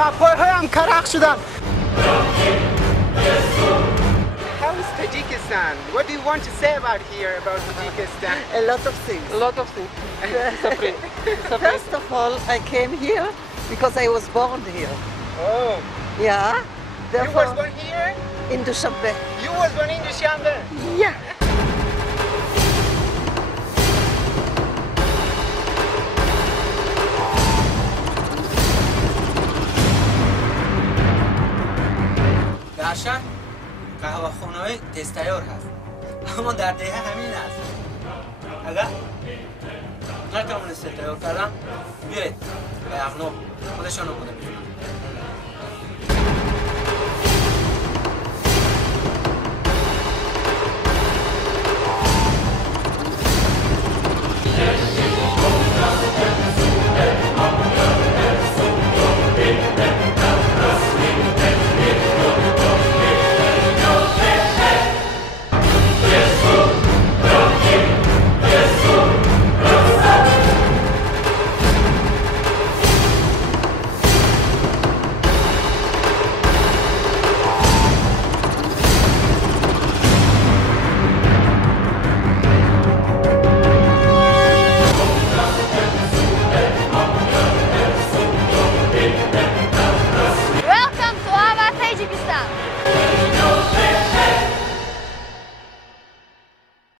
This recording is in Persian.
و پاهایم کرخ شدن. How is Tajikistan? What do you want to say about here, about Tajikistan? A lot of things. A lot of things. Safri. First of all, I came here because I was born here. Oh, Yeah. you was Therefore, born here? in Dushanbe. You was born in Dushanbe? Yeah. در شهر قهوه خونه‌های دستیار هست، اما در دهه همین است. اگر نتوانسته تیار کردن بیایید به اغناب خودشان رو بوده می‌کنن.